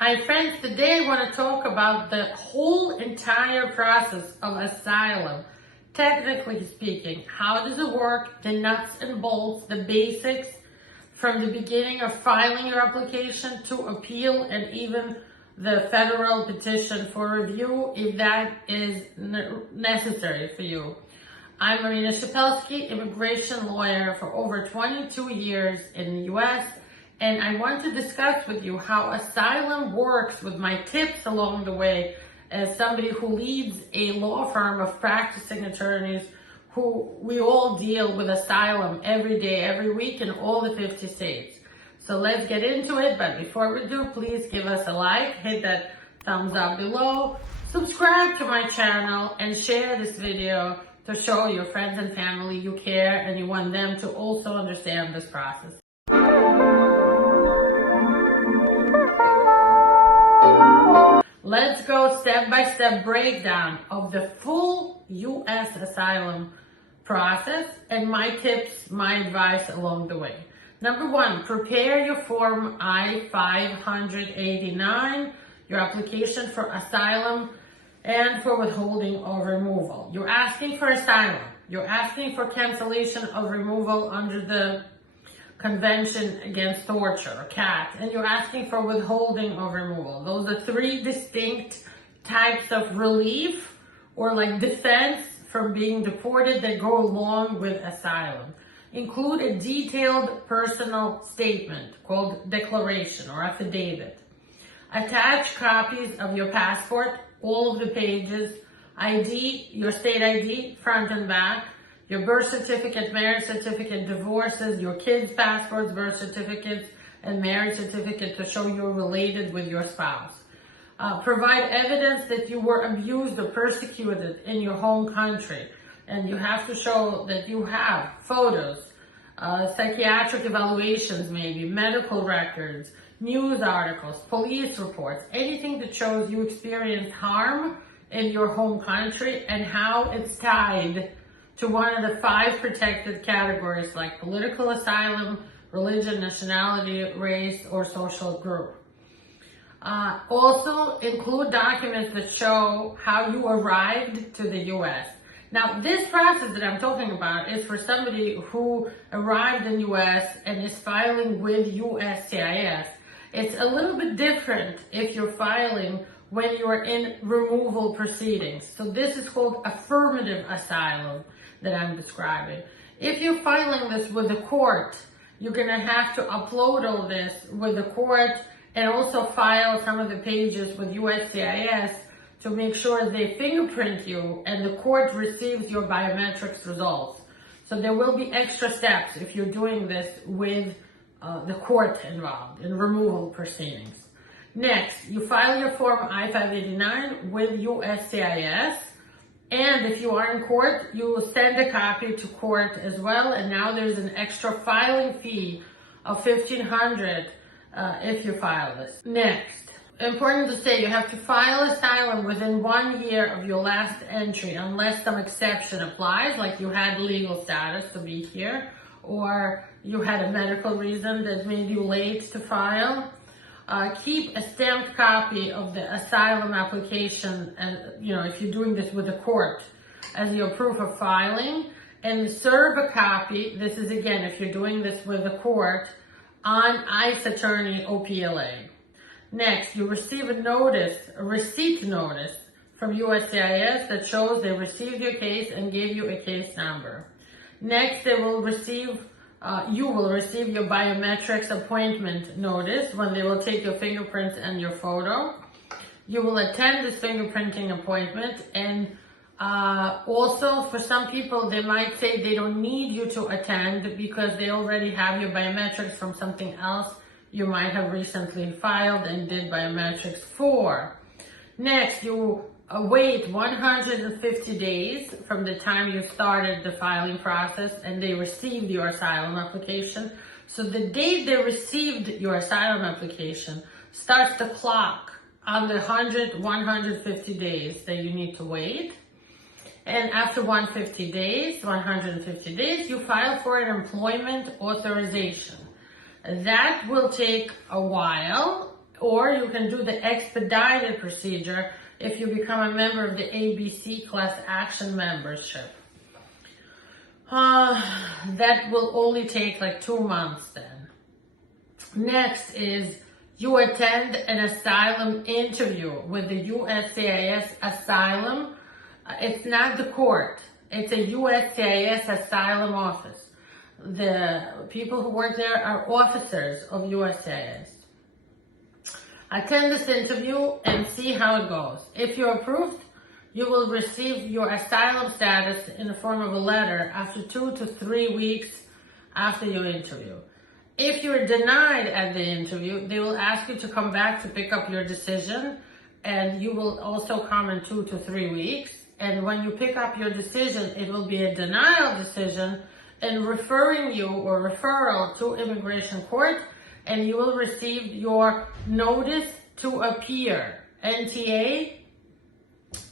Hi friends, today I want to talk about the whole entire process of asylum. Technically speaking, how does it work, the nuts and bolts, the basics, from the beginning of filing your application to appeal and even the federal petition for review if that is necessary for you. I'm Marina Shepelsky, immigration lawyer for over 22 years in the US, and I want to discuss with you how asylum works with my tips along the way as somebody who leads a law firm of practicing attorneys who we all deal with asylum every day, every week in all the 50 states. So let's get into it, but before we do, please give us a like, hit that thumbs up below, subscribe to my channel, and share this video to show your friends and family you care and you want them to also understand this process. Let's go step-by-step breakdown of the full U.S. asylum process and my tips, my advice along the way. Number one, prepare your Form I-589, your application for asylum and for withholding or removal. You're asking for asylum. You're asking for cancellation of removal under the Convention Against Torture, or CAT, and you're asking for withholding or removal. Those are three distinct types of relief or like defense from being deported that go along with asylum. Include a detailed personal statement called declaration or affidavit. Attach copies of your passport, all of the pages, ID, your state ID, front and back, your birth certificate, marriage certificate, divorces, your kids' passports, birth certificates, and marriage certificate to show you're related with your spouse. Provide evidence that you were abused or persecuted in your home country, and you have to show that you have photos, psychiatric evaluations maybe, medical records, news articles, police reports, anything that shows you experienced harm in your home country and how it's tied to one of the 5 protected categories like political asylum, religion, nationality, race, or social group. Also include documents that show how you arrived to the U.S. Now, this process that I'm talking about is for somebody who arrived in U.S. and is filing with USCIS. It's a little bit different if you're filing when you're in removal proceedings. So this is called affirmative asylum that I'm describing. If you're filing this with the court, you're gonna have to upload all this with the court and also file some of the pages with USCIS to make sure they fingerprint you and the court receives your biometrics results. So there will be extra steps if you're doing this with the court involved in removal proceedings. Next, you file your Form I-589 with USCIS, and if you are in court, you will send a copy to court as well, and now there's an extra filing fee of $1,500 if you file this. Next, important to say, you have to file asylum within 1 year of your last entry unless some exception applies, like you had legal status to be here, or you had a medical reason that made you late to file. Keep a stamped copy of the asylum application, and if you're doing this with the court, as your proof of filing, and serve a copy. This is again if you're doing this with the court on ICE attorney OPLA. Next, you receive a receipt notice from USCIS that shows they received your case and gave you a case number. Next, you will receive your biometrics appointment notice when they will take your fingerprints and your photo. You will attend this fingerprinting appointment, and also for some people they might say they don't need you to attend because they already have your biometrics from something else you might have recently filed and did biometrics for. Next, you wait 150 days from the time you started the filing process and they received your asylum application. So the date they received your asylum application starts the clock on the 150 days that you need to wait. And after 150 days, you file for an employment authorization. That will take a while Or you can do the expedited procedure if you become a member of the ABC class action membership. That will only take like 2 months then. Next is you attend an asylum interview with the USCIS Asylum. It's not the court. It's a USCIS Asylum office. The people who work there are officers of USCIS. Attend this interview and see how it goes. If you're approved, you will receive your asylum status in the form of a letter after 2 to 3 weeks after your interview. If you're denied at the interview, they will ask you to come back to pick up your decision, and you will also come in 2 to 3 weeks. And when you pick up your decision, it will be a denial decision and referring you or referral to immigration court, and you will receive your notice to appear, NTA,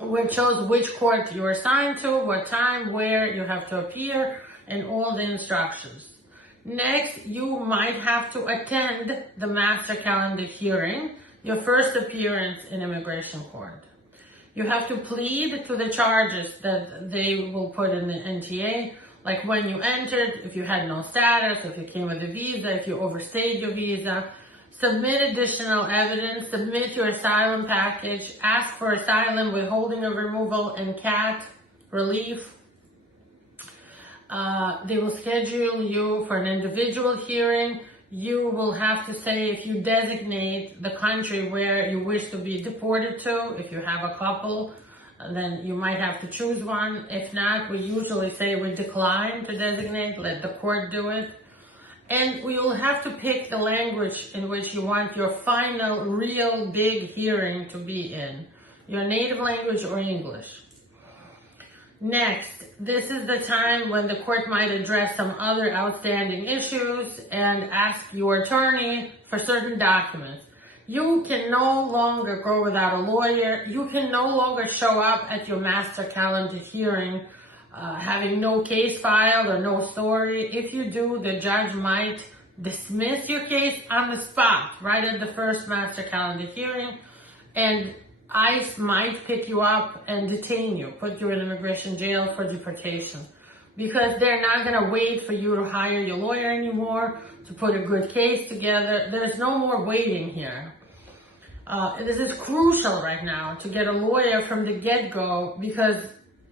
which shows which court you're assigned to, what time, where you have to appear, and all the instructions. Next, you might have to attend the master calendar hearing, your first appearance in immigration court. You have to plead to the charges that they will put in the NTA, like when you entered, if you had no status, if you came with a visa, if you overstayed your visa. Submit additional evidence, submit your asylum package, ask for asylum, withholding of removal, and CAT relief. They will schedule you for an individual hearing. You will have to say if you designate the country where you wish to be deported to. If you have a couple, then you might have to choose one. If not, we usually say we decline to designate, let the court do it. And we will have to pick the language in which you want your final, real big hearing to be in, your native language or English. Next, this is the time when the court might address some other outstanding issues and ask your attorney for certain documents. You can no longer go without a lawyer. You can no longer show up at your master calendar hearing having no case filed or no story. If you do, the judge might dismiss your case on the spot, right at the first master calendar hearing, and ICE might pick you up and detain you, put you in immigration jail for deportation, because they're not going to wait for you to hire your lawyer anymore to put a good case together. There's no more waiting here. This is crucial right now to get a lawyer from the get-go, because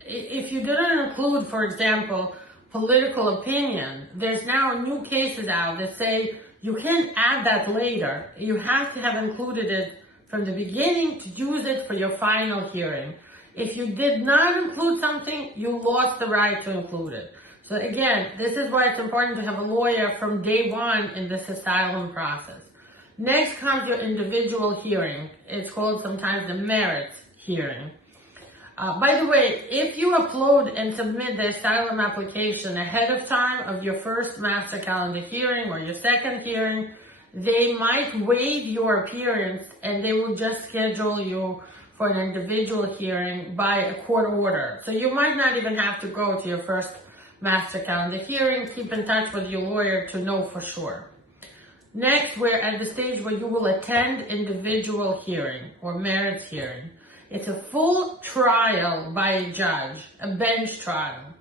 if you didn't include, for example, political opinion, there's now new cases out that say you can't add that later. You have to have included it from the beginning to use it for your final hearing. If you did not include something, you lost the right to include it. So again, this is why it's important to have a lawyer from day one in this asylum process. Next comes your individual hearing. It's called sometimes the merits hearing. By the way, if you upload and submit the asylum application ahead of time of your first master calendar hearing or your second hearing, they might waive your appearance and they will just schedule you for an individual hearing by a court order. So you might not even have to go to your first master calendar hearing. Keep in touch with your lawyer to know for sure. Next, we're at the stage where you will attend individual hearing or merits hearing. It's a full trial by a judge, a bench trial.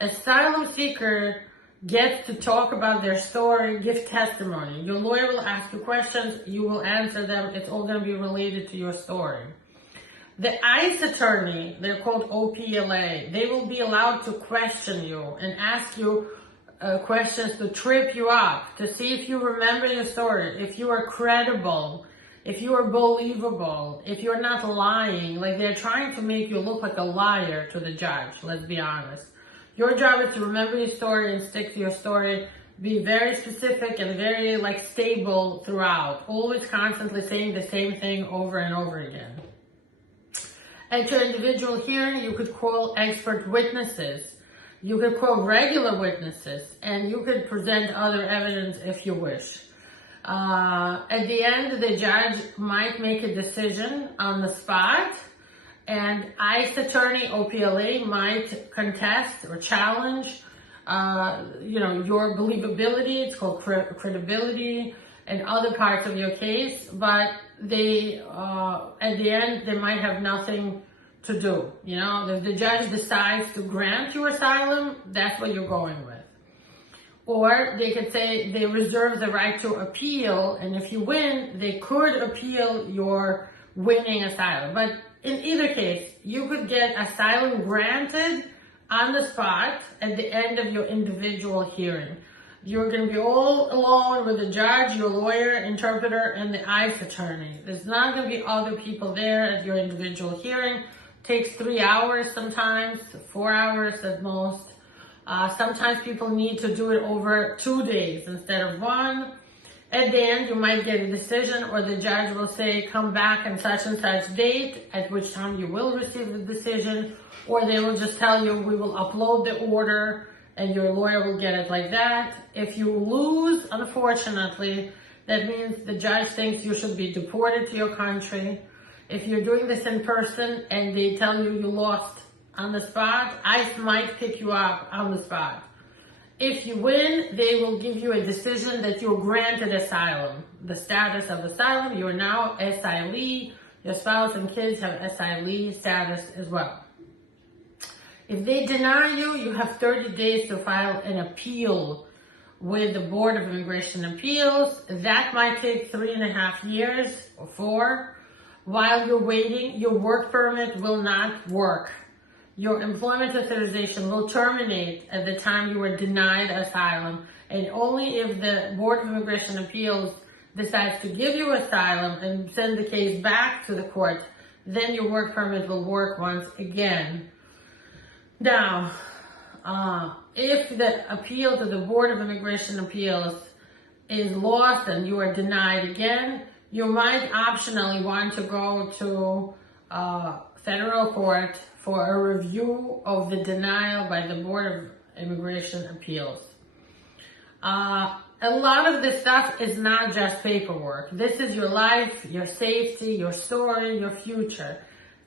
Asylum seeker gets to talk about their story, give testimony. Your lawyer will ask you questions, you will answer them. It's all going to be related to your story. The ICE attorney, they're called OPLA, they will be allowed to question you and ask you questions to trip you up, to see if you remember your story, if you are credible, if you are believable, if you're not lying. Like, they're trying to make you look like a liar to the judge, let's be honest. Your job is to remember your story and stick to your story. Be very specific and very stable throughout. Always constantly saying the same thing over and over again. At your individual hearing, you could call expert witnesses. You could call regular witnesses, and you could present other evidence if you wish. At the end, the judge might make a decision on the spot, and ICE attorney, OPLA, might contest or challenge, your believability. It's called credibility, and other parts of your case, but they, at the end, they might have nothing to do. You know, if the judge decides to grant you asylum, that's what you're going with. Or they could say they reserve the right to appeal, and if you win, they could appeal your winning asylum. But in either case, you could get asylum granted on the spot at the end of your individual hearing. You're going to be all alone with the judge, your lawyer, interpreter, and the ICE attorney. There's not going to be other people there at your individual hearing. It takes 3 hours sometimes, 4 hours at most. Sometimes people need to do it over 2 days instead of 1. At the end, you might get a decision, or the judge will say, come back on such and such date, at which time you will receive the decision, or they will just tell you, we will upload the order, and your lawyer will get it like that. If you lose, unfortunately, that means the judge thinks you should be deported to your country. If you're doing this in person and they tell you you lost on the spot, ICE might pick you up on the spot. If you win, they will give you a decision that you're granted asylum. The status of asylum, you are now asylee. Your spouse and kids have asylee status as well. If they deny you, you have 30 days to file an appeal with the Board of Immigration Appeals. That might take 3.5 years or 4. While you're waiting, your work permit will not work. Your employment authorization will terminate at the time you were denied asylum, and only if the Board of Immigration Appeals decides to give you asylum and send the case back to the court, then your work permit will work once again. Now, if the appeal to the Board of Immigration Appeals is lost and you are denied again, you might optionally want to go to federal court for a review of the denial by the Board of Immigration Appeals. A lot of this stuff is not just paperwork. This is your life, your safety, your story, your future.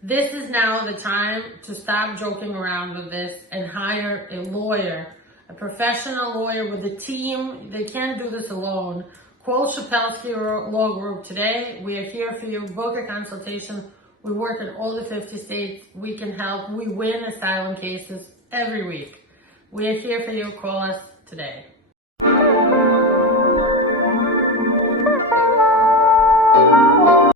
This is now the time to stop joking around with this and hire a lawyer, a professional lawyer with a team. They can't do this alone. Call Shepelsky Law Group today. We are here for you. Book a consultation. We work in all the 50 states. We can help. We win asylum cases every week. We are here for you. Call us today.